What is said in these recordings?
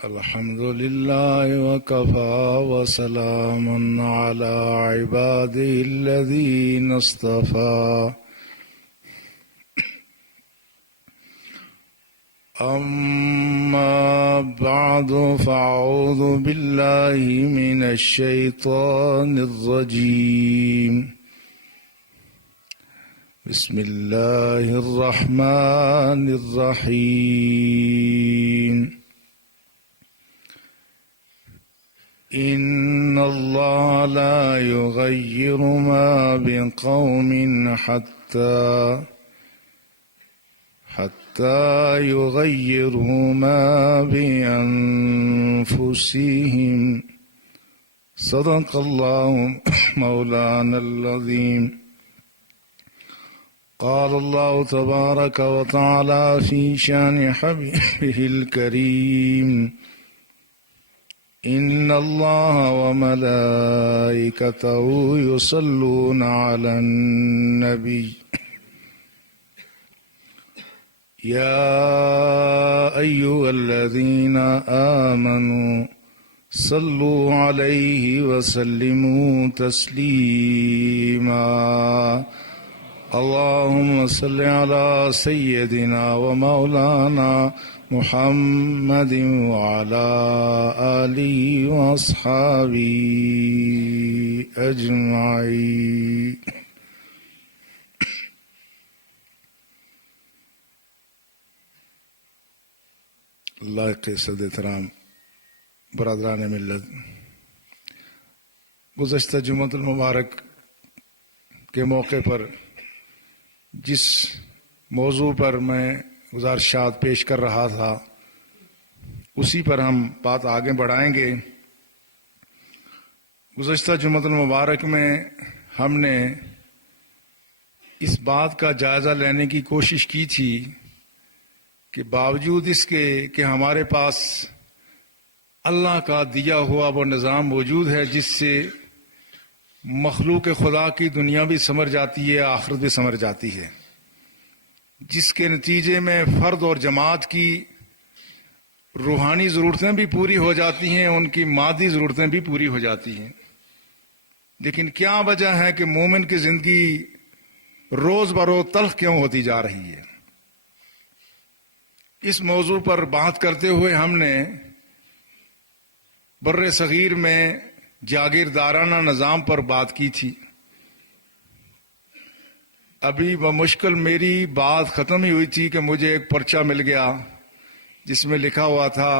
الحمد لله وكفى وسلام على عباده الذين اصطفى أما بعد فأعوذ بالله من الشيطان الرجيم بسم الله الرحمن الرحيم إن الله لا يغير ما بقوم حتى يغيروا ما بأنفسهم صدق الله مولانا العظيم. قال الله تبارك وتعالى في شان حبيبه الكريم إن الله وملائكته يصلون على النبي يا أيها الذين آمنوا صلوا عليه وسلموا تسليما. اللهم صل على سيدنا ومولانا محمد وعلى آله وأصحابه أجمعين. لائق صد احترام برادران ملت، گزشتہ جمعۃ المبارک کے موقع پر جس موضوع پر میں گزارشات پیش کر رہا تھا اسی پر ہم بات آگے بڑھائیں گے. گزشتہ جمعۃ المبارک میں ہم نے اس بات کا جائزہ لینے کی کوشش کی تھی کہ باوجود اس کے کہ ہمارے پاس اللہ کا دیا ہوا وہ نظام موجود ہے جس سے مخلوق خدا کی دنیا بھی سنور جاتی ہے، آخرت بھی سنور جاتی ہے، جس کے نتیجے میں فرد اور جماعت کی روحانی ضرورتیں بھی پوری ہو جاتی ہیں، ان کی مادی ضرورتیں بھی پوری ہو جاتی ہیں. لیکن کیا وجہ ہے کہ مومن کی زندگی روز بروز تلخ کیوں ہوتی جا رہی ہے؟ اس موضوع پر بات کرتے ہوئے ہم نے بر صغیر میں جاگیردارانہ نظام پر بات کی تھی. ابھی بمشکل میری بات ختم ہی ہوئی تھی کہ مجھے ایک پرچہ مل گیا جس میں لکھا ہوا تھا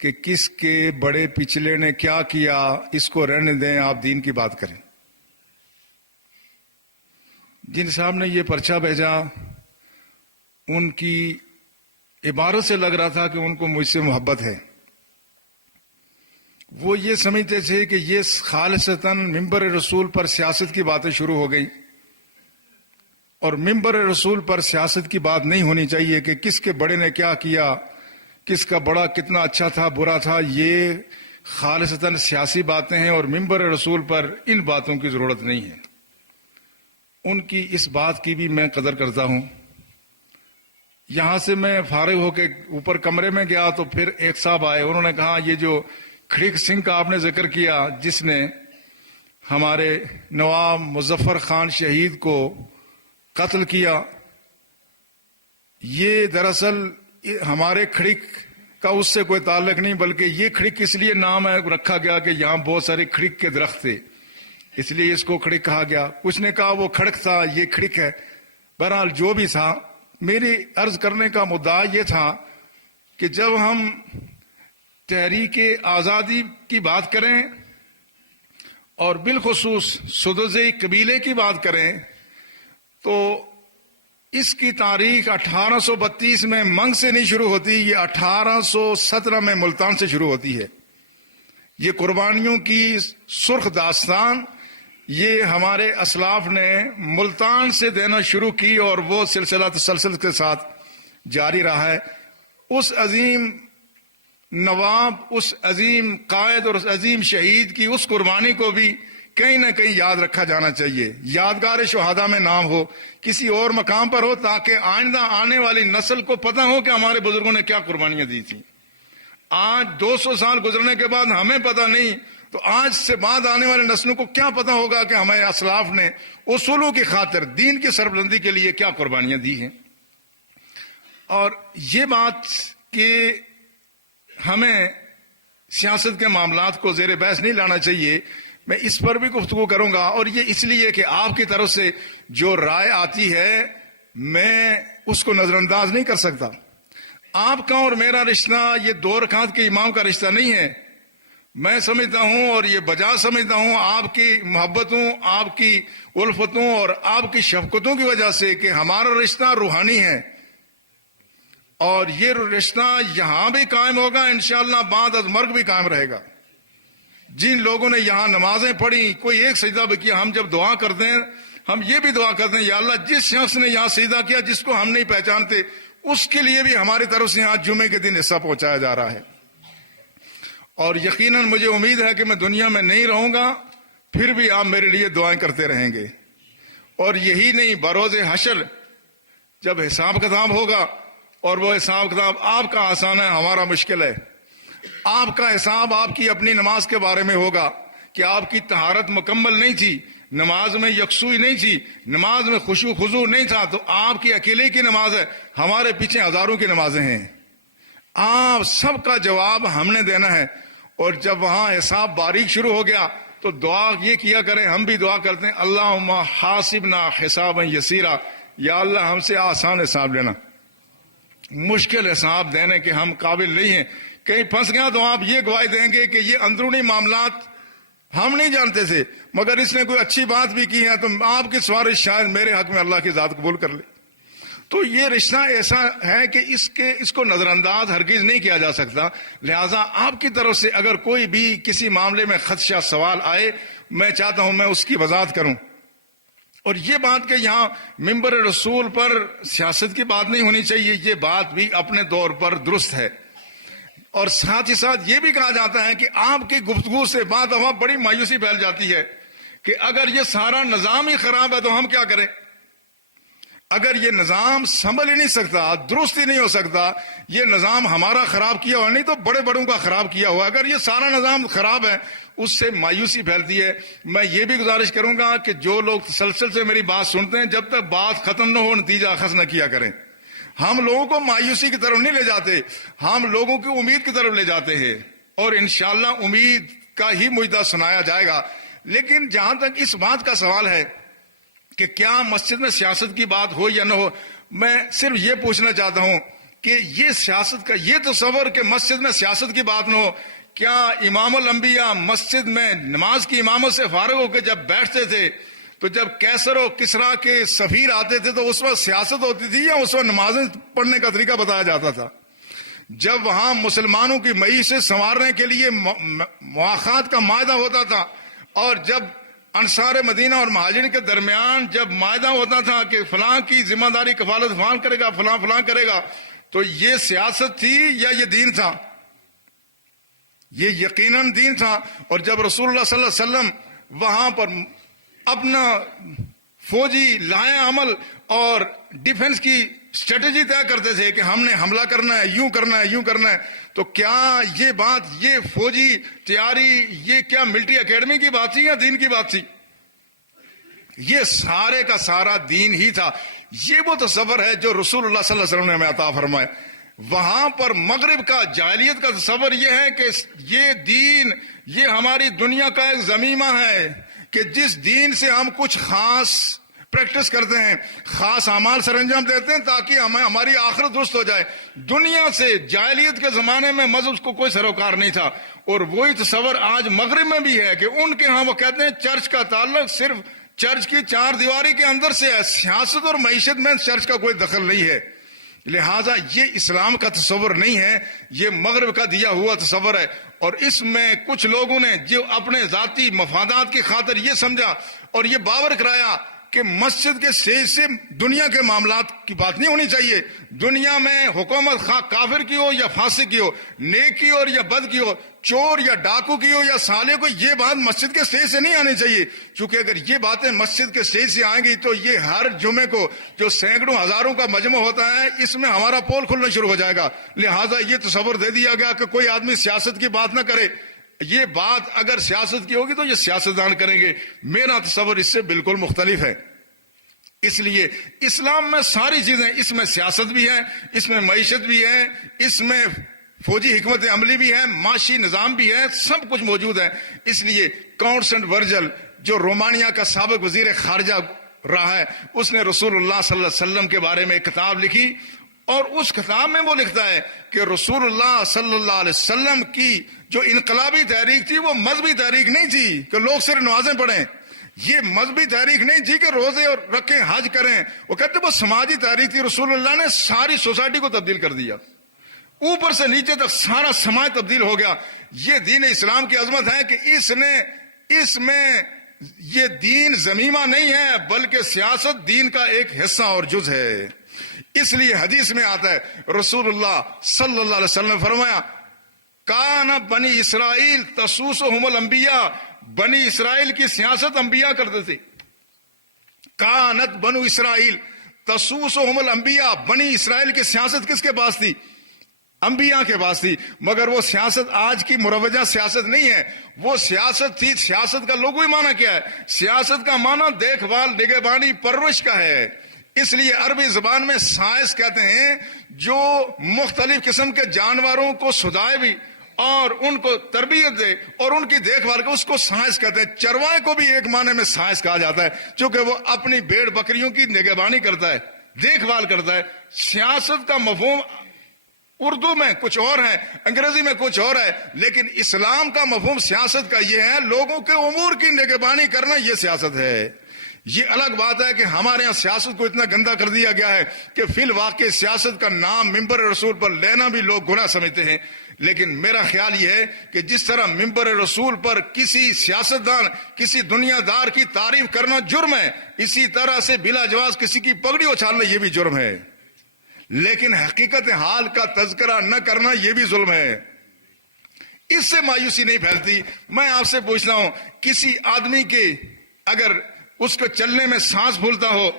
کہ کس کے بڑے پچھلے نے کیا کیا، اس کو رہنے دیں، آپ دین کی بات کریں. جن صاحب نے یہ پرچہ بھیجا ان کی عبارت سے لگ رہا تھا کہ ان کو مجھ سے محبت ہے. وہ یہ سمجھتے تھے کہ یہ خالصتاً ممبر رسول پر سیاست کی باتیں شروع ہو گئی، اور ممبر رسول پر سیاست کی بات نہیں ہونی چاہیے کہ کس کے بڑے نے کیا کیا، کس کا بڑا کتنا اچھا تھا برا تھا. یہ خالصتاً سیاسی باتیں ہیں اور ممبر رسول پر ان باتوں کی ضرورت نہیں ہے. ان کی اس بات کی بھی میں قدر کرتا ہوں. یہاں سے میں فارغ ہو کے اوپر کمرے میں گیا تو پھر ایک صاحب آئے، انہوں نے کہا یہ جو کھڑک سنگھ کا آپ نے ذکر کیا جس نے ہمارے نواب مظفر خان شہید کو قتل کیا، یہ دراصل ہمارے کھڑک کا اس سے کوئی تعلق نہیں، بلکہ یہ کھڑک اس لیے نام ہے رکھا گیا کہ یہاں بہت سارے کھڑک کے درخت تھے، اس لیے اس کو کھڑک کہا گیا. کچھ نے کہا وہ کھڑک تھا، یہ کھڑک ہے. بہرحال جو بھی تھا، میری عرض کرنے کا مدعا یہ تھا کہ جب ہم تحریک آزادی کی بات کریں اور بالخصوص سدوزئی قبیلے کی بات کریں تو اس کی تاریخ 1832 میں منگ سے نہیں شروع ہوتی، یہ 1817 میں ملتان سے شروع ہوتی ہے. یہ قربانیوں کی سرخ داستان یہ ہمارے اسلاف نے ملتان سے دینا شروع کی اور وہ سلسلہ تسلسل کے ساتھ جاری رہا ہے. اس عظیم نواب، اس عظیم قائد اور اس عظیم شہید کی اس قربانی کو بھی کہیں نہ کہیں یاد رکھا جانا چاہیے، یادگار شہداء میں نام ہو، کسی اور مقام پر ہو، تاکہ آئندہ آنے والی نسل کو پتہ ہو کہ ہمارے بزرگوں نے کیا قربانیاں دی تھیں۔ آج 200 سال گزرنے کے بعد ہمیں پتہ نہیں، تو آج سے بعد آنے والے نسلوں کو کیا پتہ ہوگا کہ ہمارے اسلاف نے اصولوں کی خاطر دین کی سربلندی کے لیے کیا قربانیاں دی ہیں۔ اور یہ بات کہ ہمیں سیاست کے معاملات کو زیر بحث نہیں لانا چاہیے، میں اس پر بھی گفتگو کروں گا، اور یہ اس لیے کہ آپ کی طرف سے جو رائے آتی ہے میں اس کو نظر انداز نہیں کر سکتا۔ آپ کا اور میرا رشتہ یہ 2 رکعت کے امام کا رشتہ نہیں ہے۔ میں سمجھتا ہوں اور یہ بجا سمجھتا ہوں آپ کی محبتوں، آپ کی الفتوں اور آپ کی شفقتوں کی وجہ سے کہ ہمارا رشتہ روحانی ہے، اور یہ رشتہ یہاں بھی قائم ہوگا انشاءاللہ، بعد از مرگ بھی قائم رہے گا۔ جن لوگوں نے یہاں نمازیں پڑھی، کوئی ایک سجدہ بھی کیا، ہم جب دعا کرتے ہیں ہم یہ بھی دعا کرتے ہیں یا اللہ جس شخص نے یہاں سجدہ کیا جس کو ہم نہیں پہچانتے، اس کے لیے بھی ہماری طرف سے یہاں جمعے کے دن حصہ پہنچایا جا رہا ہے۔ اور یقیناً مجھے امید ہے کہ میں دنیا میں نہیں رہوں گا، پھر بھی آپ میرے لیے دعائیں کرتے رہیں گے۔ اور یہی نہیں، بروز حشر جب حساب کتاب ہوگا، اور وہ حساب کتاب آپ کا آسان ہے، ہمارا مشکل ہے۔ آپ کا حساب آپ کی اپنی نماز کے بارے میں ہوگا کہ آپ کی طہارت مکمل نہیں تھی، نماز میں یکسوئی نہیں تھی، نماز میں خشوع خضوع نہیں تھا، تو آپ کی اکیلے کی نماز ہے، ہمارے پیچھے ہزاروں کی نمازیں ہیں۔ آپ سب کا جواب ہم نے دینا ہے، اور جب وہاں حساب باریک شروع ہو گیا تو دعا یہ کیا کریں، ہم بھی دعا کرتے ہیں اللہم حاسبنا حسابا یسیرا، یا اللہ ہم سے آسان حساب لینا، مشکل حساب دینے کے ہم قابل نہیں ہیں۔ کہیں پھنس گیا تو آپ یہ گواہی دیں گے کہ یہ اندرونی معاملات ہم نہیں جانتے تھے، مگر اس نے کوئی اچھی بات بھی کی ہے تو آپ کی سفارش شاید میرے حق میں اللہ کی ذات قبول کر لے۔ تو یہ رشتہ ایسا ہے کہ اس کو نظر انداز ہرگز نہیں کیا جا سکتا۔ لہٰذا آپ کی طرف سے اگر کوئی بھی کسی معاملے میں خدشہ سوال آئے، میں چاہتا ہوں میں اس کی وضاحت کروں۔ اور یہ بات کہ یہاں ممبر رسول پر سیاست کی بات نہیں ہونی چاہیے، یہ بات بھی اپنے طور پر درست ہے۔ اور ساتھ ہی ساتھ یہ بھی کہا جاتا ہے کہ آپ کی گفتگو سے بعض دفعہ بڑی مایوسی پھیل جاتی ہے کہ اگر یہ سارا نظام ہی خراب ہے تو ہم کیا کریں؟ اگر یہ نظام سنبھل ہی نہیں سکتا، درست ہی نہیں ہو سکتا، یہ نظام ہمارا خراب کیا ہوا نہیں تو بڑے بڑوں کا خراب کیا ہوا، اگر یہ سارا نظام خراب ہے، اس سے مایوسی پھیلتی ہے۔ میں یہ بھی گزارش کروں گا کہ جو لوگ تسلسل سے میری بات سنتے ہیں، جب تک بات ختم نہ ہو نتیجہ اخذ نہ کیا کریں۔ ہم لوگوں کو مایوسی کی طرف نہیں لے جاتے، ہم لوگوں کی امید کی طرف لے جاتے ہیں، اور انشاءاللہ امید کا ہی مجدہ سنایا جائے گا۔ لیکن جہاں تک اس بات کا سوال ہے کہ کیا مسجد میں سیاست کی بات ہو یا نہ ہو، میں صرف یہ پوچھنا چاہتا ہوں کہ یہ سیاست کا یہ تصور کہ مسجد میں سیاست کی بات نہ ہو، کیا امام الانبیاء مسجد میں نماز کی امامت سے فارغ ہو کے جب بیٹھتے تھے تو جب کیسر و کسرا کے سفیر آتے تھے تو اس وقت سیاست ہوتی تھی یا اس وقت نمازیں پڑھنے کا طریقہ بتایا جاتا تھا؟ جب وہاں مسلمانوں کی معیشت سنوارنے کے لیے مواخات کا معاہدہ ہوتا تھا، اور جب انصار مدینہ اور مہاجرین کے درمیان جب معاہدہ ہوتا تھا کہ فلاں کی ذمہ داری کفالت فلاں کرے گا، فلاں فلاں کرے گا، تو یہ سیاست تھی یا یہ دین تھا؟ یہ یقیناً دین تھا۔ اور جب رسول اللہ صلی اللہ علیہ وسلم وہاں پر اپنا فوجی لائے عمل اور ڈیفنس کی اسٹریٹجی طے کرتے تھے کہ ہم نے حملہ کرنا ہے، یوں کرنا ہے، یوں کرنا ہے، تو کیا یہ بات، یہ فوجی تیاری، یہ کیا ملٹری اکیڈمی کی بات تھی یا دین کی بات تھی؟ یہ سارے کا سارا دین ہی تھا۔ یہ وہ تصور ہے جو رسول اللہ صلی اللہ علیہ وسلم نے ہمیں عطا فرمایا۔ وہاں پر مغرب کا جاہلیت کا تصور یہ ہے کہ یہ دین، یہ ہماری دنیا کا ایک ضمیمہ ہے کہ جس دین سے ہم کچھ خاص پریکٹس کرتے ہیں، خاص اعمال سر انجام دیتے ہیں تاکہ ہماری آخرت درست ہو جائے۔ دنیا سے جاہلیت کے زمانے میں مذہب کو کوئی سروکار نہیں تھا، اور وہی تصور آج مغرب میں بھی ہے کہ ان کے ہاں وہ کہتے ہیں چرچ کا تعلق صرف چرچ کی 4 دیواری کے اندر سے ہے، سیاست اور معیشت میں چرچ کا کوئی دخل نہیں ہے۔ لہٰذا یہ اسلام کا تصور نہیں ہے، یہ مغرب کا دیا ہوا تصور ہے۔ اور اس میں کچھ لوگوں نے جو اپنے ذاتی مفادات کی خاطر یہ سمجھا اور یہ باور کرایا کہ مسجد کے سیج سے دنیا کے معاملات کی بات نہیں ہونی چاہیے. دنیا میں حکومت خواہ کافر کی ہو یا فاسق کی ہو، نیک کی ہو یا بد کی ہو، چور یا ڈاکو کی ہو یا سالے کو، یہ بات مسجد کے سٹیج سے نہیں آنی چاہیے. چونکہ اگر یہ باتیں مسجد کے سٹیج سے آئیں گی تو یہ ہر جمعے کو جو سینکڑوں ہزاروں کا مجمع ہوتا ہے اس میں ہمارا پول کھلنا شروع ہو جائے گا. لہٰذا یہ تصور دے دیا گیا کہ کوئی آدمی سیاست کی بات نہ کرے. یہ بات اگر سیاست کی ہوگی تو یہ سیاستدان کریں گے. میرا تصور اس سے بالکل مختلف ہے. اس لیے اسلام میں ساری چیزیں، اس میں سیاست بھی ہے، اس میں معیشت بھی ہے، اس میں فوجی حکمت عملی بھی ہے، معاشی نظام بھی ہے، سب کچھ موجود ہے. اس لیے کانسٹنٹ ورجل جو رومانیہ کا سابق وزیر خارجہ رہا ہے، اس نے رسول اللہ صلی اللہ علیہ وسلم کے بارے میں ایک کتاب لکھی، اور اس کتاب میں وہ لکھتا ہے کہ رسول اللہ صلی اللہ علیہ وسلم کی جو انقلابی تحریک تھی وہ مذہبی تحریک نہیں تھی کہ لوگ صرف نمازیں پڑھیں. یہ مذہبی تحریک نہیں تھی کہ روزے اور رکھیں حج کریں. وہ کہتے وہ سماجی تحریک تھی. رسول اللہ نے ساری سوسائٹی کو تبدیل کر دیا، اوپر سے نیچے تک سارا سماج تبدیل ہو گیا. یہ دین اسلام کی عظمت ہے کہ اس میں یہ دین ذمیمہ نہیں ہے بلکہ سیاست دین کا ایک حصہ اور جز ہے. اس لیے حدیث میں آتا ہے رسول اللہ صلی اللہ علیہ وسلم نے فرمایا کان بنی اسرائیل تسوسہم الانبیاء، بنی اسرائیل کی سیاست انبیاء کرتے تھے. کانت بنو اسرائیل تسوسہم الانبیاء، بنی اسرائیل کی سیاست کس کے پاس تھی؟ انبیاء کے پاس تھی. مگر وہ سیاست آج کی مروجہ سیاست نہیں ہے، وہ سیاست تھی. سیاست کا لغوی معنی کیا ہے؟ سیاست کا معنی دیکھ بھال، نگہبانی، پرورش کا ہے. اس لیے عربی زبان میں سائنس کہتے ہیں جو مختلف قسم کے جانوروں کو سدائے بھی اور ان کو تربیت دے اور ان کی دیکھ بھال کو، اس کو سائنس کہتے ہیں. چروائے کو بھی ایک معنی میں سائنس کہا جاتا ہے چونکہ وہ اپنی بھیڑ بکریوں کی نگہبانی کرتا ہے، دیکھ بھال کرتا ہے. سیاست کا مفہوم اردو میں کچھ اور ہے، انگریزی میں کچھ اور ہے، لیکن اسلام کا مفہوم سیاست کا یہ ہے لوگوں کے امور کی نگہبانی کرنا. یہ سیاست ہے. یہ الگ بات ہے کہ ہمارے ہاں سیاست کو اتنا گندا کر دیا گیا ہے کہ فی الواقع سیاست کا نام ممبر رسول پر لینا بھی لوگ گناہ سمجھتے ہیں. لیکن میرا خیال یہ ہے کہ جس طرح ممبر رسول پر کسی سیاستدان، کسی دنیا دار کی تعریف کرنا جرم ہے، اسی طرح سے بلا جواز کسی کی پگڑی اچھالنا یہ بھی جرم ہے. لیکن حقیقت حال کا تذکرہ نہ کرنا یہ بھی ظلم ہے. اس سے مایوسی نہیں پھیلتی. میں آپ سے پوچھتا ہوں، کسی آدمی کے اگر اس کو چلنے میں سانس پھولتا ہو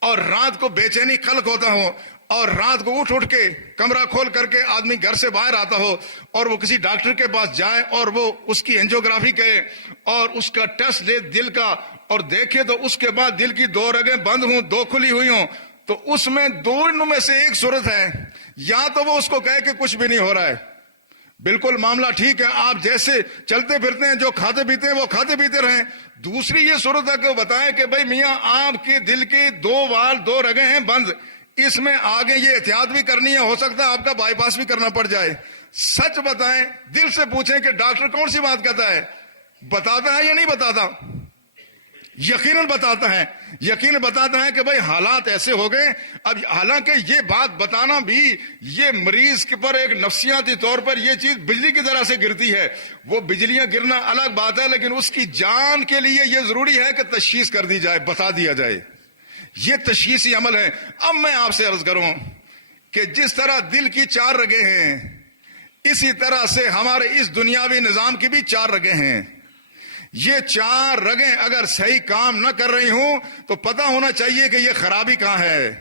اور رات کو بے چینی خلق ہوتا ہو اور رات کو اٹھ کے کمرہ کھول کر کے آدمی گھر سے باہر آتا ہو اور وہ کسی ڈاکٹر کے پاس جائے اور وہ اس کی اینجیوگرافی کرے اور اس کا ٹیسٹ لے دل کا اور دیکھے تو اس کے بعد دل کی 2 رگیں بند ہوں، 2 کھلی ہوئی ہوں، تو اس میں 2 میں سے ایک صورت ہے. یا تو وہ اس کو کہے کہ کچھ بھی نہیں ہو رہا ہے، بالکل معاملہ ٹھیک ہے، آپ جیسے چلتے پھرتے ہیں، جو کھاتے پیتے ہیں وہ کھاتے پیتے رہیں. دوسری یہ صورت ہے کہ وہ بتائیں کہ بھائی میاں آپ کے دل کے 2 وال 2 رگیں ہیں بند، اس میں آگے یہ احتیاط بھی کرنی ہے، ہو سکتا ہے آپ کا بائی پاس بھی کرنا پڑ جائے. سچ بتائیں، دل سے پوچھیں کہ ڈاکٹر کون سی بات کہتا ہے، بتاتا ہے یا نہیں بتاتا؟ یقیناً بتاتا ہے، یقیناً بتاتا ہے کہ بھائی حالات ایسے ہو گئے. اب حالانکہ یہ بات بتانا بھی یہ مریض کے پر ایک نفسیاتی طور پر یہ چیز بجلی کی طرح سے گرتی ہے. وہ بجلیاں گرنا الگ بات ہے، لیکن اس کی جان کے لیے یہ ضروری ہے کہ تشخیص کر دی جائے، بتا دیا جائے. یہ تشخیصی عمل ہے. اب میں آپ سے عرض کروں کہ جس طرح دل کی 4 رگیں ہیں اسی طرح سے ہمارے اس دنیاوی نظام کی بھی 4 رگیں ہیں. یہ 4 رگیں اگر صحیح کام نہ کر رہی ہوں تو پتہ ہونا چاہیے کہ یہ خرابی کہاں ہے.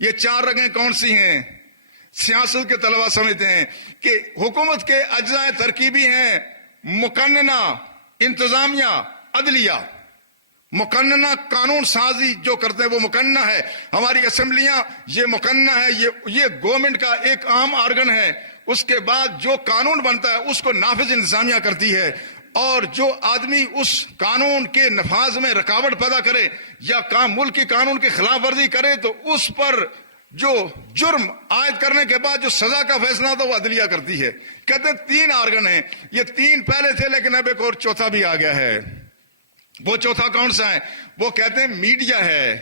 یہ 4 رگیں کون سی ہیں؟ سیاست کے طلبہ سمجھتے ہیں کہ حکومت کے اجزاء ترکیبی ہیں مقننہ، انتظامیہ، عدلیہ. مقننہ قانون سازی جو کرتے ہیں وہ مقننہ ہے. ہماری اسمبلیاں یہ مقننہ ہے، یہ گورنمنٹ کا ایک عام آرگن ہے. اس کے بعد جو قانون بنتا ہے اس کو نافذ انتظامیہ کرتی ہے، اور جو آدمی اس قانون کے نفاذ میں رکاوٹ پیدا کرے یا ملک کی قانون کی خلاف ورزی کرے تو اس پر جو جرم عائد کرنے کے بعد جو سزا کا فیصلہ تھا وہ عدلیہ کرتی ہے. کہتے ہیں 3 آرگن ہیں. یہ 3 پہلے تھے لیکن اب ایک اور چوتھا بھی آ گیا ہے. وہ چوتھا کون سا ہے؟ وہ کہتے ہیں میڈیا ہے،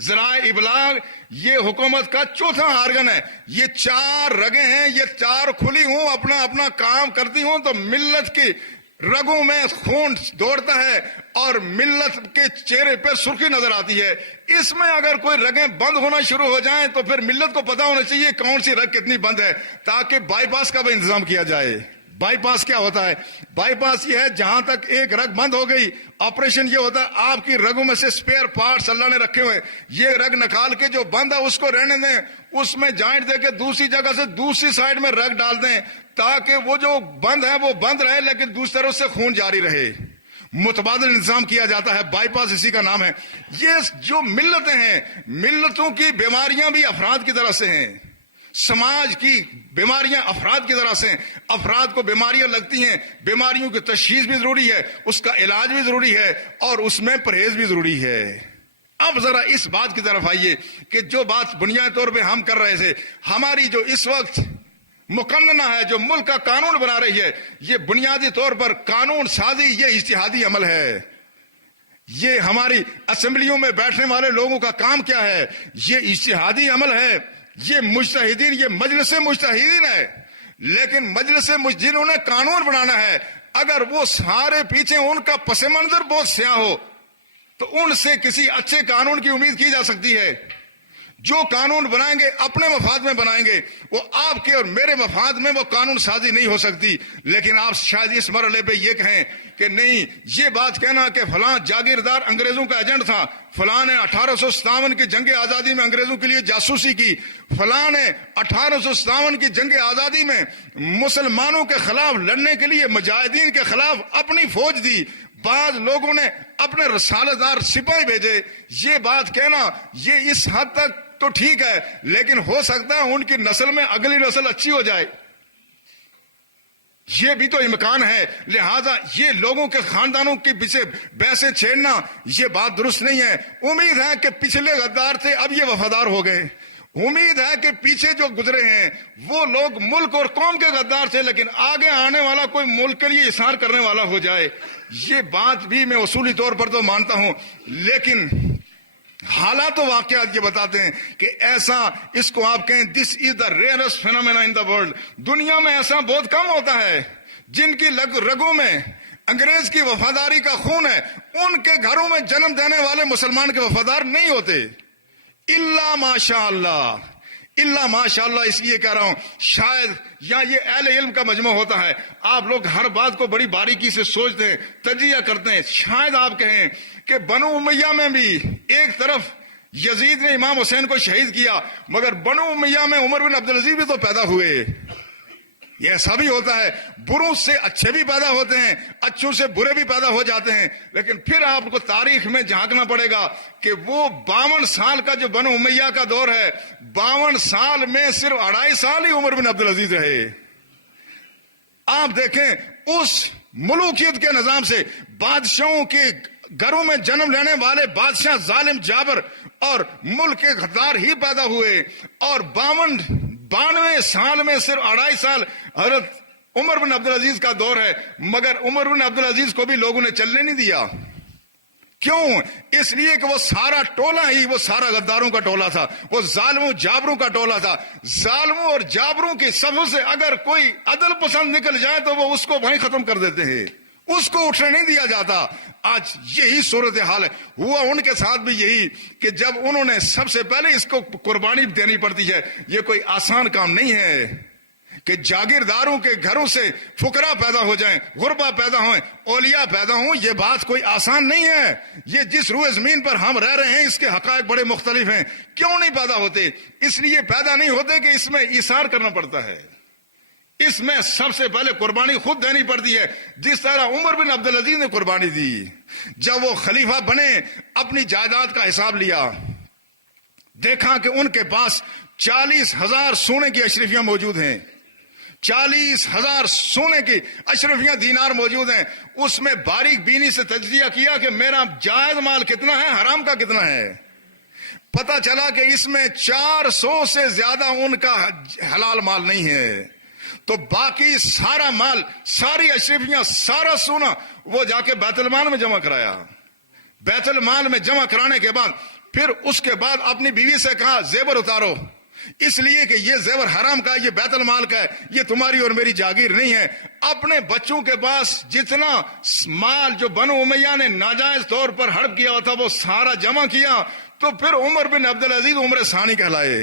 ذرائع ابلاغ. یہ حکومت کا چوتھا آرگن ہے. یہ 4 رگیں ہیں، یہ 4 کھلی ہوں، اپنا اپنا کام کرتی ہوں تو ملت کی رگوں میں خون دوڑتا ہے اور ملت کے چہرے پہ سرخی نظر آتی ہے. اس میں اگر کوئی رگیں بند ہونا شروع ہو جائیں تو پھر ملت کو پتا ہونا چاہیے کون سی رگ کتنی بند ہے, تاکہ بائی پاس کا بھی انتظام کیا جائے. بائی پاس کیا ہوتا ہے؟ بائی پاس یہ ہے جہاں تک ایک رگ بند ہو گئی, آپریشن یہ ہوتا ہے آپ کی رگوں میں سے سپیئر پارٹس اللہ نے رکھے ہوئے, یہ رگ نکال کے جو بند ہے اس کو رہنے دیں, اس میں جوائنٹ دے کے دوسری جگہ سے دوسری سائڈ میں رگ ڈال دیں, تاکہ وہ جو بند ہے وہ بند رہے لیکن دوسری طرف سے خون جاری رہے. متبادل انتظام کیا جاتا ہے, بائی پاس اسی کا نام ہے. یہ جو ملتیں ہیں, ملتوں کی بیماریاں بھی افراد کی طرح سے ہیں, سماج کی بیماریاں افراد کی طرح سے ہیں. افراد کو بیماریاں لگتی ہیں, بیماریوں کی تشخیص بھی ضروری ہے, اس کا علاج بھی ضروری ہے, اور اس میں پرہیز بھی ضروری ہے. اب ذرا اس بات کی طرف آئیے کہ جو بات بنیادی طور پہ ہم کر رہے تھے, ہماری جو اس وقت مقننہ ہے, جو ملک کا قانون بنا رہی ہے, یہ بنیادی طور پر قانون سازی, یہ اجتہادی عمل ہے. یہ ہماری اسمبلیوں میں بیٹھنے والے لوگوں کا کام کیا ہے؟ یہ اجتہادی عمل ہے. یہ مجتہدین, یہ مجلس مجتہدین ہے, لیکن مجلس جنہوں نے قانون بنانا ہے, اگر وہ سارے پیچھے ان کا پس منظر بہت سیاہ ہو تو ان سے کسی اچھے قانون کی امید کی جا سکتی ہے. جو قانون بنائیں گے اپنے مفاد میں بنائیں گے, وہ آپ کے اور میرے مفاد میں وہ قانون سازی نہیں ہو سکتی. لیکن آپ شاید اس مرحلے پہ یہ کہیں کہ نہیں, یہ بات کہنا کہ فلاں جاگیردار انگریزوں کا ایجنٹ تھا, فلاں نے 1857 کی جنگ آزادی میں انگریزوں کے لیے جاسوسی کی, فلاں نے 1857 کی جنگ آزادی میں مسلمانوں کے خلاف لڑنے کے لیے مجاہدین کے خلاف اپنی فوج دی, بعض لوگوں نے اپنے رسالہ دار سپاہی بھیجے. یہ بات کہنا یہ اس حد تک تو ٹھیک ہے, لیکن ہو سکتا ہے ان کی نسل میں اگلی نسل اچھی ہو جائے, یہ بھی تو امکان ہے. لہذا یہ لوگوں کے خاندانوں کے پیچھے بحثیں چھیڑنا یہ بات درست نہیں ہے. امید ہے کہ پچھلے غدار تھے اب یہ وفادار ہو گئے, امید ہے کہ پیچھے جو گزرے ہیں وہ لوگ ملک اور قوم کے غدار تھے, لیکن آگے آنے والا کوئی ملک کے لیے اثار کرنے والا ہو جائے. یہ بات بھی میں اصولی طور پر تو مانتا ہوں, لیکن حالات و واقعات یہ بتاتے ہیں کہ ایسا, اس کو آپ کہیں this is the rarest phenomena in the world, دنیا میں ایسا بہت کم ہوتا ہے جن کی رگوں میں انگریز کی وفاداری کا خون ہے. ان کے گھروں میں جنم دینے والے مسلمان کے وفادار نہیں ہوتے, الا ماشاء اللہ, الا ماشاء اللہ. اس لیے کہہ رہا ہوں, شاید یا یہ اہل علم کا مجمع ہوتا ہے, آپ لوگ ہر بات کو بڑی باریکی سے سوچتے ہیں, تجزیہ کرتے ہیں. شاید آپ کہیں کہ بنو امیہ میں بھی ایک طرف یزید نے امام حسین کو شہید کیا, مگر بنو امیہ میں عمر بن عبدالعزیز بھی تو پیدا ہوئے. یہ ایسا بھی ہوتا ہے, بروں سے اچھے بھی پیدا ہوتے ہیں, اچھوں سے برے بھی پیدا ہو جاتے ہیں. لیکن پھر آپ کو تاریخ میں جھانکنا پڑے گا کہ وہ 52 سال کا جو بنو امیہ کا دور ہے, 52 سال میں صرف 2.5 سال ہی عمر بن عبدالعزیز رہے. آپ دیکھیں اس ملوکیت کے نظام سے بادشاہوں کے گھروں میں جنم لینے والے بادشاہ ظالم جابر اور ملک کے غدار ہی پیدا ہوئے, اور 92 سال میں صرف 2.5 سال حضرت عمر بن عبدالعزیز کا دور ہے. مگر عمر بن عبدالعزیز کو بھی لوگوں نے چلنے نہیں دیا. کیوں؟ اس لیے کہ وہ سارا ٹولہ ہی وہ سارا غداروں کا ٹولہ تھا, وہ ظالموں جابروں کا ٹولہ تھا. ظالموں اور جابروں کی صفوں سے اگر کوئی عدل پسند نکل جائے تو وہ اس کو وہیں ختم کر دیتے ہیں, اس کو اٹھنے نہیں دیا جاتا. آج یہی صورتحال ہے. ہوا ان کے ساتھ بھی یہی کہ جب انہوں نے سب سے پہلے اس کو قربانی دینی پڑتی ہے. یہ کوئی آسان کام نہیں ہے کہ جاگیرداروں کے گھروں سے فقراء پیدا ہو جائیں, غربا پیدا ہوئیں, اولیاء پیدا ہوں. یہ بات کوئی آسان نہیں ہے. یہ جس روئے زمین پر ہم رہ رہے ہیں اس کے حقائق بڑے مختلف ہیں. کیوں نہیں پیدا ہوتے؟ اس لیے پیدا نہیں ہوتے کہ اس میں ایثار کرنا پڑتا ہے, اس میں سب سے پہلے قربانی خود دینی پڑتی ہے. جس طرح عمر بن عبدالعزیز نے قربانی دی, جب وہ خلیفہ بنے اپنی جائیداد کا حساب لیا, دیکھا کہ ان کے پاس 40,000 سونے کی اشرفیاں موجود ہیں, 40,000 سونے کی اشرفیاں دینار موجود ہیں. اس میں باریک بینی سے تجزیہ کیا کہ میرا جائز مال کتنا ہے, حرام کا کتنا ہے. پتہ چلا کہ اس میں 400 سے زیادہ ان کا حلال مال نہیں ہے. تو باقی سارا مال, ساری اشرفیاں, سارا سونا وہ جا کے بیت المال میں جمع کرایا. بیت المال میں جمع کرانے کے بعد پھر اس کے بعد اپنی بیوی سے کہا زیور اتارو. اس لیے کہ یہ زیور حرام کا ہے، یہ بیت المال کا ہے، یہ تمہاری اور میری جاگیر نہیں ہے۔ اپنے بچوں کے پاس جتنا مال جو بنو امیہ نے ناجائز طور پر ہڑپ کیا تھا وہ سارا جمع کیا، تو پھر عمر بن عبدالعزیز عمر ثانی کہلائے۔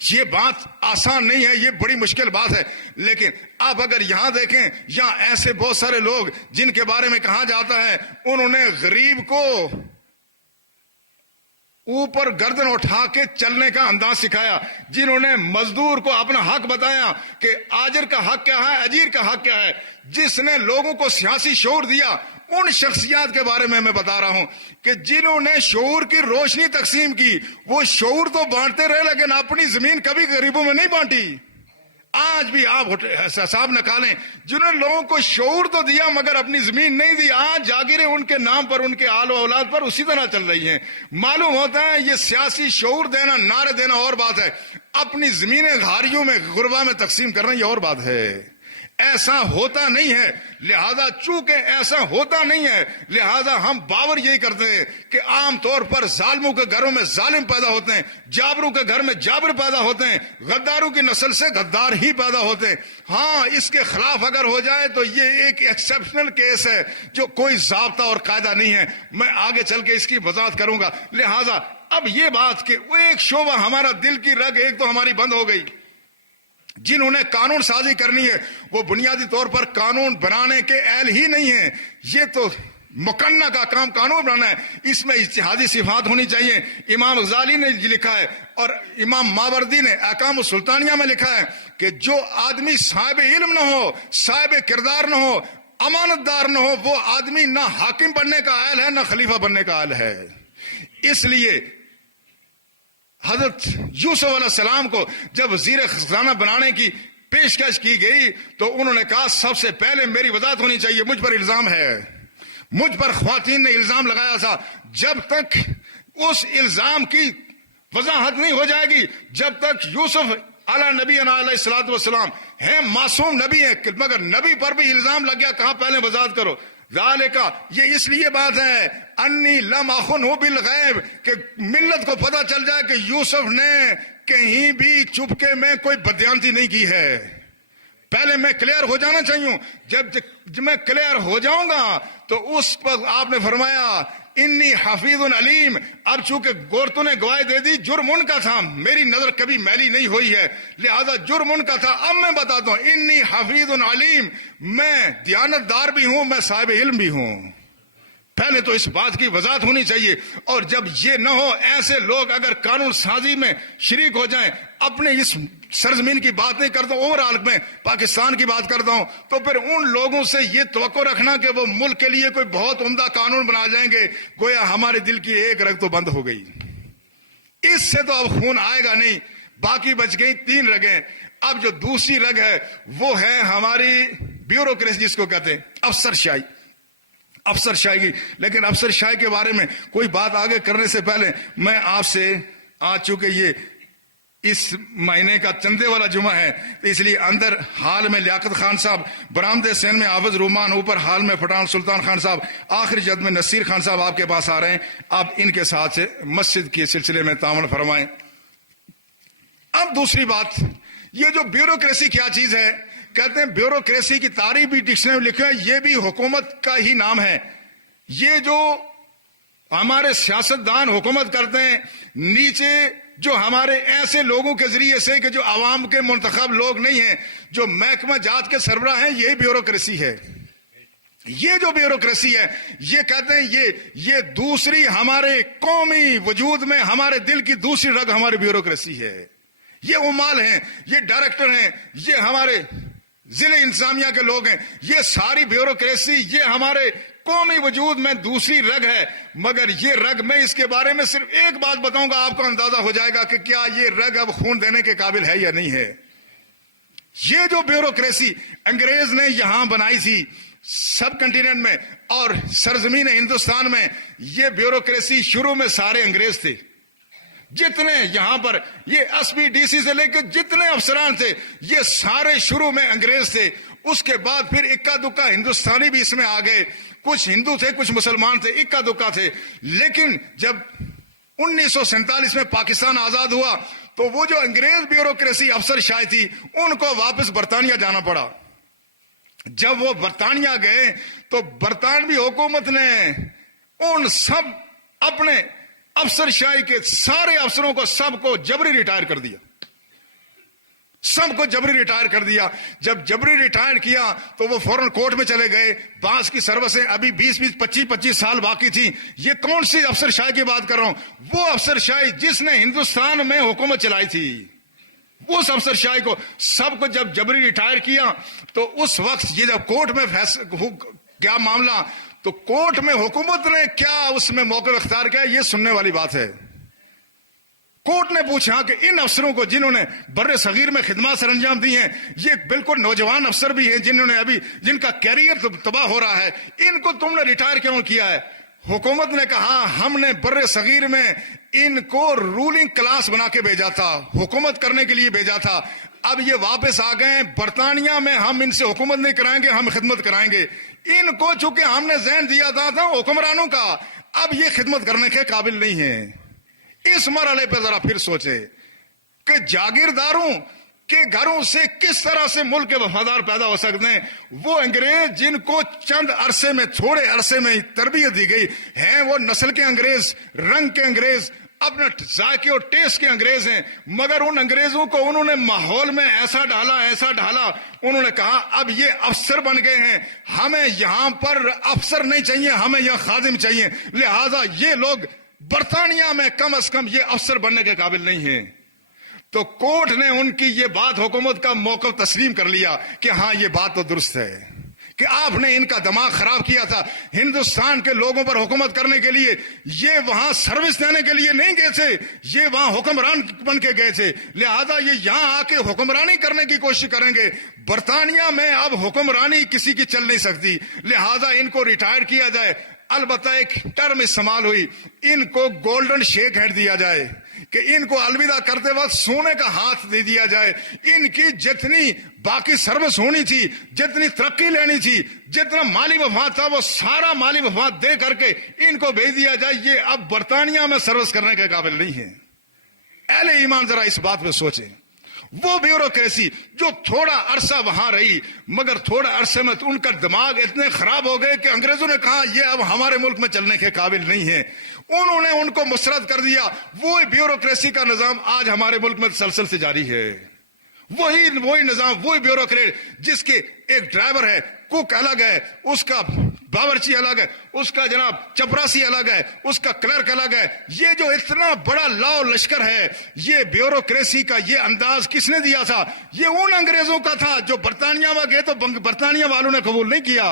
یہ بات آسان نہیں ہے، یہ بڑی مشکل بات ہے۔ لیکن آپ اگر یہاں دیکھیں، یہاں ایسے بہت سارے لوگ جن کے بارے میں کہا جاتا ہے انہوں نے غریب کو اوپر گردن اٹھا کے چلنے کا انداز سکھایا، جنہوں نے مزدور کو اپنا حق بتایا کہ آجر کا حق کیا ہے، اجیر کا حق کیا ہے، جس نے لوگوں کو سیاسی شعور دیا، ان شخصیات کے بارے میں بتا رہا ہوں کہ جنہوں نے شعور کی روشنی تقسیم کی، وہ شعور تو بانٹتے رہے لیکن اپنی زمین کبھی غریبوں میں نہیں بانٹی۔ آج بھی آپ حساب نکالیں، جنہوں نے لوگوں کو شعور تو دیا مگر اپنی زمین نہیں دی، آج جاگیریں ان کے نام پر، ان کے آل و اولاد پر اسی طرح چل رہی ہیں۔ معلوم ہوتا ہے یہ سیاسی شعور دینا، نعرے دینا اور بات ہے، اپنی زمینیں گھاریوں میں، غربا میں تقسیم کرنا یہ اور بات ہے۔ ایسا ہوتا نہیں ہے، لہذا چونکہ ایسا ہوتا نہیں ہے لہذا ہم باور یہی کرتے ہیں کہ عام طور پر ظالموں کے گھروں میں ظالم پیدا ہوتے ہیں، جابروں کے گھر میں جابر پیدا ہوتے ہیں، غداروں کی نسل سے غدار ہی پیدا ہوتے ہیں۔ ہاں، اس کے خلاف اگر ہو جائے تو یہ ایک ایکسیپشنل کیس ہے جو کوئی ضابطہ اور قاعدہ نہیں ہے، میں آگے چل کے اس کی وضاحت کروں گا۔ لہذا اب یہ بات کہ وہ ایک شعبہ ہمارا دل کی رگ ایک تو ہماری بند ہو گئی، جنہوں نے قانون سازی کرنی ہے وہ بنیادی طور پر قانون بنانے کے اہل ہی نہیں ہیں۔ یہ تو مقننہ کا کام قانون بنانا ہے، اس میں اجتہادی صفات ہونی چاہیے۔ امام غزالی نے لکھا ہے اور امام ماوردی نے احکام السلطانیہ میں لکھا ہے کہ جو آدمی صاحب علم نہ ہو، صاحب کردار نہ ہو، امانت دار نہ ہو، وہ آدمی نہ حاکم بننے کا اہل ہے نہ خلیفہ بننے کا اہل ہے۔ اس لیے حضرت یوسف علیہ السلام کو جب وزیر خزانہ بنانے کی پیشکش کی گئی تو انہوں نے کہا سب سے پہلے میری وضاحت ہونی چاہیے، مجھ پر الزام ہے، مجھ پر خواتین نے الزام لگایا تھا، جب تک اس الزام کی وضاحت نہیں ہو جائے گی، جب تک یوسف علیہ نبی علیہ الصلوۃ والسلام ہیں، معصوم نبی ہیں، مگر نبی پر بھی الزام لگ گیا، کہاں پہلے وضاحت کرو۔ ذالکا، یہ اس لیے بات ہے انی لم اخنہ بالغیب، کہ ملت کو پتہ چل جائے کہ یوسف نے کہیں بھی چپکے میں کوئی بدیانتی نہیں کی ہے۔ پہلے میں کلیئر ہو جانا چاہیے، جب میں کلیئر ہو جاؤں گا تو اس پر آپ نے فرمایا انی حفیظ علیم۔ اب چونکہ عورتوں نے گواہی دے دی، جرم ان کا تھا، میری نظر کبھی میلی نہیں ہوئی ہے، لہذا جرم ان کا تھا۔ اب میں بتاتا ہوں انی حفیظ علیم، میں دیانت دار بھی ہوں، میں صاحب علم بھی ہوں۔ پہلے تو اس بات کی وضاحت ہونی چاہیے۔ اور جب یہ نہ ہو، ایسے لوگ اگر قانون سازی میں شریک ہو جائیں، اپنے اس سرزمین کی بات نہیں کرتا ہوں، اوور آل میں پاکستان کی بات کرتا ہوں، تو پھر ان لوگوں سے یہ توقع رکھنا کہ وہ ملک کے لیے کوئی بہت عمدہ قانون بنا جائیں گے، گویا ہمارے دل کی ایک رگ تو بند ہو گئی، اس سے تو اب خون آئے گا نہیں۔ باقی بچ گئی 3 رگیں۔ اب جو دوسری رگ ہے وہ ہے ہماری بیوروکریسی، جس کو کہتے ہیں افسر شاہی، افسر شاہی۔ لیکن افسر شاہی کے بارے میں کوئی بات آگے کرنے سے پہلے میں آپ سے، آج چونکہ یہ اس مہینے کا چندے والا جمعہ ہے تو اس لیے اندر حال میں لیاقت خان صاحب، برآمدہ سین میں حافظ رومان، اوپر حال میں پٹھان سلطان خان صاحب، آخری جد میں نصیر خان صاحب آپ کے پاس آ رہے ہیں، آپ ان کے ساتھ سے مسجد کے سلسلے میں تعاون فرمائیں۔ اب دوسری بات، یہ جو بیوروکریسی کیا چیز ہے، کہتے ہیں بیوروکریسی کی تعریف بھی ڈکشنری میں لکھا ہے، یہ بھی حکومت کا ہی نام ہے۔ یہ جو ہمارے سیاستدان حکومت کرتے ہیں، نیچے جو ہمارے ایسے لوگوں کے ذریعے سے کہ جو عوام کے منتخب لوگ نہیں ہیں، جو محکمہ جات کے سربراہ ہیں، یہ بیوروکریسی ہے۔ یہ جو بیوروکریسی ہے، یہ کہتے ہیں یہ دوسری ہمارے قومی وجود میں ہمارے دل کی دوسری رگ ہماری بیوروکریسی ہے۔ یہ عمال ہیں، یہ ڈائریکٹر ہیں، یہ ہمارے ضلع انتظامیہ کے لوگ ہیں، یہ ساری بیوروکریسی یہ ہمارے قومی وجود میں دوسری رگ ہے۔ مگر یہ رگ، میں اس کے بارے میں صرف ایک بات بتاؤں گا، آپ کو اندازہ ہو جائے گا کہ کیا یہ رگ اب خون دینے کے قابل ہے یا نہیں ہے۔ یہ جو بیوروکریسی انگریز نے یہاں بنائی تھی سب کنٹیننٹ میں اور سرزمین ہندوستان میں، یہ بیوروکریسی شروع میں سارے انگریز تھے۔ جتنے یہاں پر یہ ایس پی ڈی سی سے لے کے جتنے افسران تھے، یہ سارے شروع میں انگریز تھے۔ اس کے بعد پھر اکا دکا ہندوستانی بھی اس میں آ گئے، کچھ ہندو تھے، کچھ مسلمان تھے، اکا دکا تھے۔ لیکن جب 1947 میں پاکستان آزاد ہوا تو وہ جو انگریز بیوروکریسی افسر شاہی تھی ان کو واپس برطانیہ جانا پڑا. جب وہ برطانیہ گئے تو برطانوی حکومت نے ان سب اپنے افسر شاہی کے سارے افسروں کو سب کو جبری ریٹائر کر دیا. سب کو جبری ریٹائر کر دیا. جب جبری ریٹائر کیا تو وہ فوراً کورٹ میں چلے گئے. بعض کی سروسیں ابھی 20-25 سال باقی تھی. یہ کون سی افسر شاہی کی بات کر رہا ہوں؟ وہ افسر شاہی جس نے ہندوستان میں حکومت چلائی تھی. اس افسر شاہی کو سب کو جب جبری ریٹائر کیا تو اس وقت یہ جب کورٹ میں کیا معاملہ، تو کورٹ میں حکومت نے کیا اس میں موقف اختیار کیا، یہ سننے والی بات ہے. کورٹ نے پوچھا کہ ان افسروں کو جنہوں نے بر صغیر میں خدمات سر انجام دی ہیں، یہ بالکل نوجوان افسر بھی ہیں جنہوں نے ابھی جن کا کیریئر تباہ ہو رہا ہے، ان کو تم نے ریٹائر کیوں کیا ہے؟ حکومت نے کہا ہم نے بر صغیر میں ان کو رولنگ کلاس بنا کے بھیجا تھا، حکومت کرنے کے لیے بھیجا تھا. اب یہ واپس آ گئے برطانیہ میں، ہم ان سے حکومت نہیں کرائیں گے، ہم خدمت کرائیں گے. ان کو چونکہ ہم نے ذہن دیا تھا حکمرانوں کا، اب یہ خدمت کرنے کے قابل نہیں ہیں. اس مرحلے پہ ذرا پھر سوچے کہ جاگیرداروں کے گھروں سے کس طرح سے ملک کے وفادار پیدا ہو سکتے ہیں. وہ انگریز جن کو چند عرصے میں، تھوڑے عرصے میں تربیت دی گئی ہیں، وہ نسل کے انگریز، رنگ کے انگریز، اپنے ذائقے اور ٹیسٹ کے انگریز ہیں. مگر ان انگریزوں کو انہوں نے ماحول میں ایسا ڈالا، انہوں نے کہا اب یہ افسر بن گئے ہیں، ہمیں یہاں پر افسر نہیں چاہیے، ہمیں یہاں خادم چاہیے، لہذا یہ لوگ برطانیہ میں کم از کم یہ افسر بننے کے قابل نہیں ہیں. تو کورٹ نے ان کی یہ بات، حکومت کا موقف تسلیم کر لیا کہ ہاں یہ بات تو درست ہے کہ آپ نے ان کا دماغ خراب کیا تھا. ہندوستان کے لوگوں پر حکومت کرنے کے لیے یہ وہاں سروس دینے کے لیے نہیں گئے تھے، یہ وہاں حکمران بن کے گئے تھے، لہذا یہ یہاں آ کے حکمرانی کرنے کی کوشش کریں گے. برطانیہ میں اب حکمرانی کسی کی چل نہیں سکتی، لہذا ان کو ریٹائر کیا جائے. البتہ ایک ٹرم استعمال ہوئی، ان کو گولڈن شیک ہینڈ دیا جائے، کہ ان کو الوداع کرتے وقت سونے کا ہاتھ دے دیا جائے. ان کی جتنی باقی سروس ہونی تھی، جتنی ترقی لینی تھی، جتنا مالی مفاد تھا، وہ سارا مالی مفاد دے کر کے ان کو بھیج دیا جائے. یہ اب برطانیہ میں سروس کرنے کے قابل نہیں ہے. اہل ایمان ذرا اس بات پہ سوچیں. وہ بیوروکریسی جو تھوڑا عرصہ وہاں رہی، مگر تھوڑا عرصے میں ان کا دماغ اتنے خراب ہو گئے کہ انگریزوں نے کہا یہ اب ہمارے ملک میں چلنے کے قابل نہیں ہے. انہوں نے ان کو مسترد کر دیا. وہی بیوروکریسی کا نظام آج ہمارے ملک میں تسلسل سے جاری ہے. وہی نظام، وہی بیوروکریٹ جس کے ایک ڈرائیور ہے، کوک الگ ہے، اس کا باورچی الگ ہے، اس کا جناب چپراسی الگ ہے، اس کا کلرک الگ ہے. یہ جو اتنا بڑا لاؤ لشکر ہے، یہ بیوروکریسی کا یہ انداز کس نے دیا تھا؟ یہ ان انگریزوں کا تھا جو برطانیہ میں گئے تو برطانیہ والوں نے قبول نہیں کیا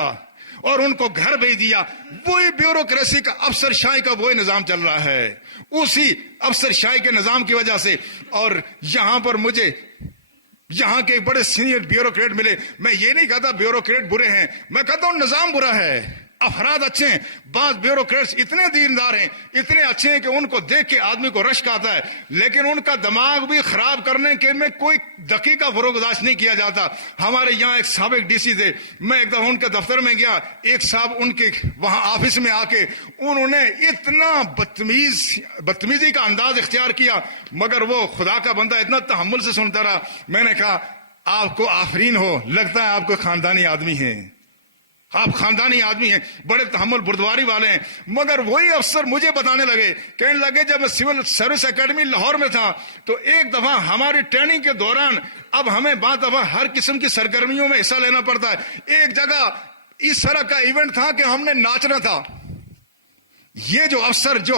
اور ان کو گھر بھیج دیا. وہی بیوروکریسی کا افسر شاہی کا وہی نظام چل رہا ہے، اسی افسر شاہی کے نظام کی وجہ سے. اور یہاں پر مجھے یہاں کے بڑے سینئر بیوروکریٹ ملے. میں یہ نہیں کہتا بیوروکریٹ برے ہیں، میں کہتا ہوں نظام برا ہے، افراد اچھے ہیں. بعض بیوروکریٹس اتنے دیندار ہیں، اتنے اچھے ہیں کہ ان کو دیکھ کے آدمی کو رشک آتا ہے، لیکن ان کا دماغ بھی خراب کرنے کے میں کوئی دقیقہ فروغداشت نہیں کیا جاتا. ہمارے یہاں ایک سابق ڈی سی تھے، میں ایک دفعہ ان کے دفتر میں گیا، ایک صاحب ان کے وہاں آفس میں آ کے انہوں نے اتنا بدتمیزی کا انداز اختیار کیا، مگر وہ خدا کا بندہ اتنا تحمل سے سنتا رہا. میں نے کہا آپ کو آفرین ہو، لگتا ہے آپ کو خاندانی آدمی ہیں، آپ خاندانی آدمی ہیں، بڑے تحمل بردباری والے ہیں. مگر وہی افسر مجھے بتانے لگے، کہنے لگے جب میں سول سروس اکیڈمی لاہور میں تھا تو ایک دفعہ ہماری ٹریننگ کے دوران اب ہمیں بعض دفعہ ہر قسم کی سرگرمیوں میں حصہ لینا پڑتا ہے. ایک جگہ اس طرح کا ایونٹ تھا کہ ہم نے ناچنا تھا. یہ جو افسر جو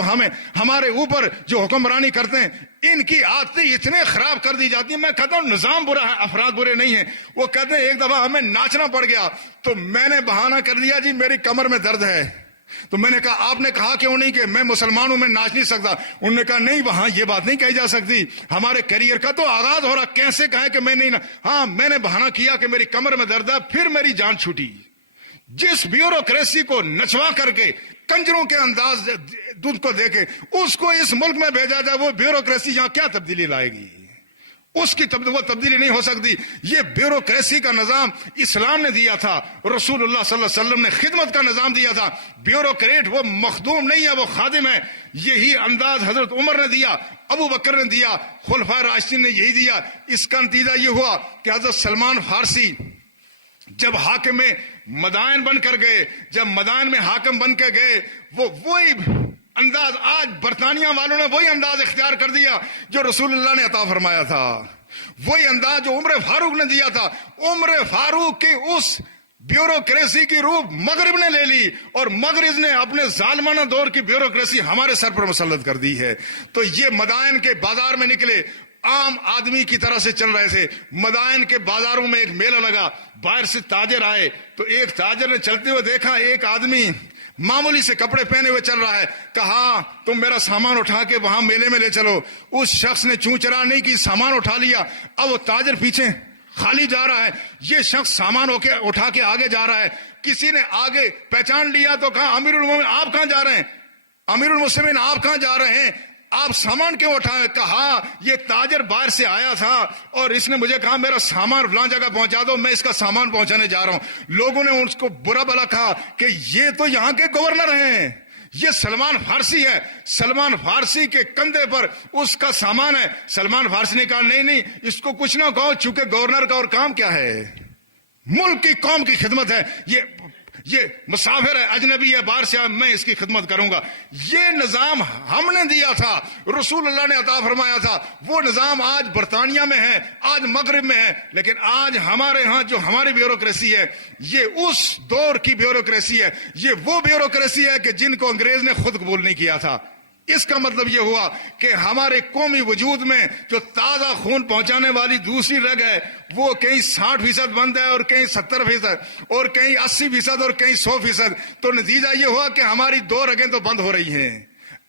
ہمارے اوپر جو حکمرانی کرتے ہیں، ان کی عادتیں اتنے خراب کر دی جاتی ہیں. میں کہتا ہوں نظام برا ہے، افراد برے نہیں ہیں. وہ کہتے ہیں ایک دفعہ ہمیں ناچنا پڑ گیا تو میں نے بہانہ کر دیا جی میری کمر میں درد ہے. تو میں نے کہا آپ نے کہا کیوں نہیں کہ میں مسلمان ہوں، میں ناچ نہیں سکتا؟ انہوں نے کہا نہیں، وہاں یہ بات نہیں کہی جا سکتی، ہمارے کیریئر کا تو آغاز ہو رہا، کیسے کہیں کہ میں نہیں. ہاں میں نے بہانہ کیا کہ میری کمر میں درد ہے، پھر میری جان چھوٹی. جس بیوروکریسی کو نچوا کر کے کنجروں کے انداز دودھ کو دے کے اس کو اس ملک میں بھیجا جائے، وہ بیوروکریسی یہاں کیا تبدیلی لائے گی؟ اس کی وہ تبدیلی نہیں ہو سکتی. یہ بیوروکریسی کا نظام اسلام نے دیا تھا, رسول اللہ صلی اللہ علیہ وسلم نے خدمت کا نظام دیا تھا. بیوروکریٹ وہ مخدوم نہیں ہے, وہ خادم ہے. یہی انداز حضرت عمر نے دیا, ابو بکر نے دیا, خلفائے راشدین نے یہی دیا. اس کا نتیجہ یہ ہوا کہ حضرت سلمان فارسی جب حاکم میں مدائن بن کر گئے, جب مدائن میں حاکم بن کے گئے, وہی انداز آج برطانیہ والوں نے وہی انداز اختیار کر دیا جو رسول اللہ نے عطا فرمایا تھا. وہی انداز جو عمر فاروق نے دیا تھا. عمر فاروق کی اس بیوروکریسی کی روح مغرب نے لے لی, اور مغرب نے اپنے ظالمانہ دور کی بیوروکریسی ہمارے سر پر مسلط کر دی ہے. تو یہ مدائن کے بازار میں نکلے, عام آدمی کی طرح سے چل رہے تھے. مدائن کے بازاروں میں ایک میلہ لگا, باہر سے تاجر آئے, تو ایک تاجر نے چلتے ہوئے دیکھا ایک آدمی معمولی سے کپڑے پہنے ہوئے چل رہا ہے. کہا تم میرا سامان اٹھا کے وہاں میلے میں لے چلو. اس شخص نے چوں چرا نہیں کی, سامان اٹھا لیا. اب وہ تاجر پیچھے خالی جا رہا ہے, یہ شخص سامان اٹھا کے آگے جا رہا ہے. کسی نے آگے پہچان لیا تو کہا امیر المومنین آپ کہاں جا رہے ہیں, امیر المسلمین آپ کہاں جا رہے ہیں, آپ سامان کیوں اٹھائے؟ کہا یہ تاجر باہر سے آیا تھا اور اس نے مجھے کہا میرا سامان فلاں جگہ پہنچا دو, میں اس کا سامان پہنچانے جا رہا ہوں. لوگوں نے اس کو برا بھلا کہا کہ یہ تو یہاں کے گورنر ہیں, یہ سلمان فارسی ہے, سلمان فارسی کے کندھے پر اس کا سامان ہے. سلمان فارسی نے کہا نہیں اس کو کچھ نہ کہو, چونکہ گورنر کا اور کام کیا ہے, ملک کی قوم کی خدمت ہے. یہ مسافر ہے, اجنبی ہے, باہر سے آیا, میں اس کی خدمت کروں گا. یہ نظام ہم نے دیا تھا, رسول اللہ نے عطا فرمایا تھا. وہ نظام آج برطانیہ میں ہے, آج مغرب میں ہے, لیکن آج ہمارے ہاں جو ہماری بیوروکریسی ہے یہ اس دور کی بیوروکریسی ہے. یہ وہ بیوروکریسی ہے کہ جن کو انگریز نے خود قبول نہیں کیا تھا. اس کا مطلب یہ ہوا کہ ہمارے قومی وجود میں جو تازہ خون پہنچانے والی دوسری رگ ہے وہ کہیں 60% بند ہے, اور کہیں 70%, اور کہیں 80%, اور کہیں 100%. تو نتیجہ یہ ہوا کہ ہماری 2 رگیں تو بند ہو رہی ہیں.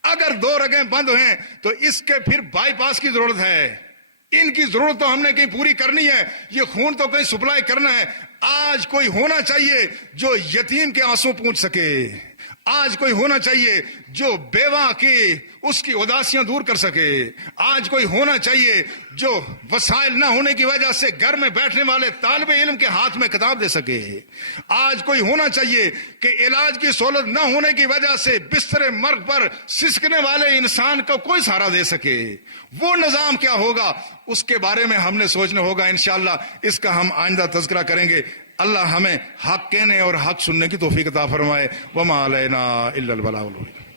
اگر 2 رگیں بند ہیں تو اس کے پھر بائی پاس کی ضرورت ہے. ان کی ضرورت تو ہم نے کہیں پوری کرنی ہے, یہ خون تو کہیں سپلائی کرنا ہے. آج کوئی ہونا چاہیے جو یتیم کے آنسو پونچھ سکے, آج کوئی ہونا چاہیے جو بیوہ کی اس کی اداسیاں دور کر سکے. آج کوئی ہونا چاہیے جو وسائل نہ ہونے کی وجہ سے گھر میں بیٹھنے والے طالب علم کے ہاتھ میں کتاب دے سکے. آج کوئی ہونا چاہیے کہ علاج کی سہولت نہ ہونے کی وجہ سے بستر مرگ پر سسکنے والے انسان کو کوئی سہارا دے سکے. وہ نظام کیا ہوگا اس کے بارے میں ہم نے سوچنا ہوگا. انشاءاللہ اس کا ہم آئندہ تذکرہ کریں گے. اللہ ہمیں حق کہنے اور حق سننے کی توفیق عطا فرمائے. وما علینا الا البلاغ المبین.